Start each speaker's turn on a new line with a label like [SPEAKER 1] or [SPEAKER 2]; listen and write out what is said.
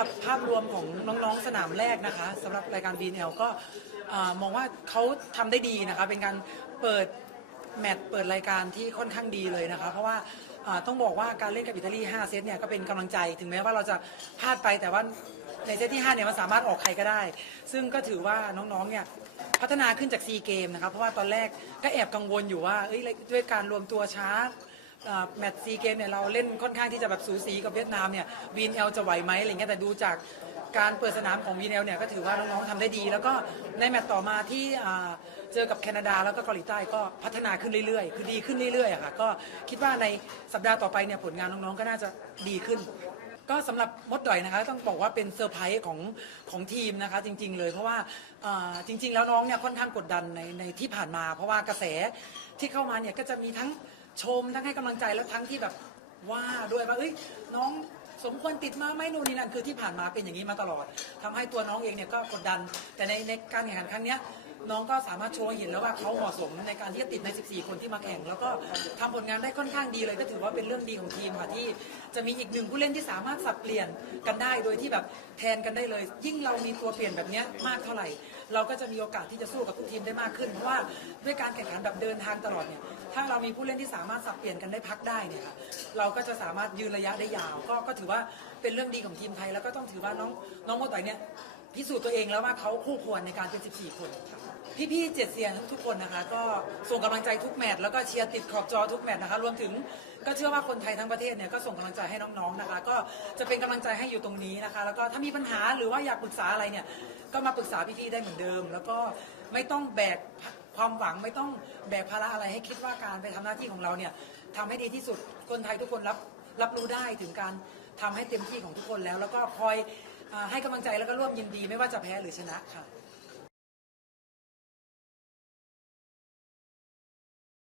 [SPEAKER 1] หรับภาพรวมของน้องๆสนามแรกนะคะสำหรับรายการ BNL ก็เอ่อมองว่าเขาทำได้ดีนะคะเป็นการเปิดแมตช์เปิดรายการที่ค่อนข้างดีเลยนะคะ เพราะว่าเอ่อต้องบอกว่าการเล่นกับอิตาลี 5 เซตเนี่ยก็เป็นกำลังใจถึงแม้ว่าเราจะพลาดไปแต่ว่าในเซตที่ 5 เนี่ยมันสามารถออกใครก็ได้ ซึ่งก็ถือว่าน้องๆเนี่ย พัฒนาขึ้นจากซีเกมนะครับ เพราะว่าตอนแรกก็แอบกังวลอยู่ว่าเอ้ยด้วยการรวมตัวช้า แมตช์ซีเกมเนี่ยเราเล่นค่อนข้างที่จะแบบสูสีกับเวียดนามเนี่ย VNL จะไหวไหมอะไรเงี้ยแต่ดูจากการเปิดสนามของ VNL เนี่ยก็ถือว่าน้องๆทำได้ดี แล้วก็ในแมตช์ต่อมาที่เจอกับแคนาดาแล้วก็เกาหลีใต้ก็พัฒนาขึ้นเรื่อยๆ คือดีขึ้นเรื่อยๆค่ะก็คิดว่าในสัปดาห์ต่อไปเนี่ยผลงานน้องๆก็น่าจะดีขึ้น ก็สำหรับมดดอยนะคะต้องบอกว่าเป็นเซอร์ไพรส์ของของทีมนะคะจริงๆเลยเพราะว่าจริง ๆ แล้วน้องเนี่ยค่อนข้างกดดันในในที่ผ่านมา เพราะว่ากระแสที่เข้ามาเนี่ยก็จะมีทั้ง ชมทั้งให้กำลังใจแล้วทั้งที่แบบว่าด้วยว่าเอ้ยน้องสมควรติดมาไหมนู่นนี่นั่นคือที่ผ่านมาเป็นอย่างนี้มาตลอดทำให้ตัวน้องเองเนี่ยก็กดดัน แต่ในในการแข่งขันครั้งเนี้ย น้องก็สามารถโชว์ให้เห็นแล้วว่าเขาเหมาะสมในการที่จะติดใน 14 คนที่มาแข่ง แล้วก็ทำผลงานได้ค่อนข้างดีเลย ก็ถือว่าเป็นเรื่องดีของทีมค่ะที่จะมีอีกหนึ่งผู้เล่นที่สามารถสับเปลี่ยนกันได้โดยที่แบบแทนกันได้เลย ยิ่งเรามีตัวเปลี่ยนแบบเนี้ยมากเท่าไหร่ เราก็จะมีโอกาสที่จะสู้กับทุกทีมได้มากขึ้นเพราะว่าด้วยการแข่งขันแบบเดินทางตลอดเนี่ยถ้าเรามีผู้เล่นที่สามารถสับเปลี่ยนกันได้พักได้เนี่ยค่ะเราก็จะสามารถยืนระยะได้ยาว ก็ก็ถือว่าเป็นเรื่องดีของทีมไทยแล้วก็ต้องถือว่าน้องน้องโมต่อยเนี่ย พิสูจน์ตัวเองแล้วว่าเขาคู่ควรในการเป็น 14 คนครับพี่ๆเจ็ดเซียนทุกๆคนนะคะ ก็ส่งกำลังใจทุกแมตช์แล้วก็เชียร์ติดขอบจอทุกแมตช์นะคะ รวมถึงก็เชื่อว่าคนไทยทั้งประเทศเนี่ยก็ส่งกำลังใจให้น้องๆนะคะ ก็จะเป็นกำลังใจให้อยู่ตรงนี้นะคะ แล้วก็ถ้ามีปัญหาหรือว่าอยากปรึกษาอะไรเนี่ย ก็มาปรึกษาพี่ๆได้เหมือนเดิม แล้วก็ไม่ต้องแบกความหวังไม่ต้องแบกภาระอะไรให้คิดว่าการไปทำหน้าที่ของเราเนี่ยทำให้ดีที่สุดคนไทยทุกคนรับรับรู้ได้ถึงการทำให้เต็มที่ของทุกคนแล้ว แล้วก็คอย ให้กำลังใจแล้วก็ร่วมยินดีไม่ว่าจะแพ้หรือชนะค่ะ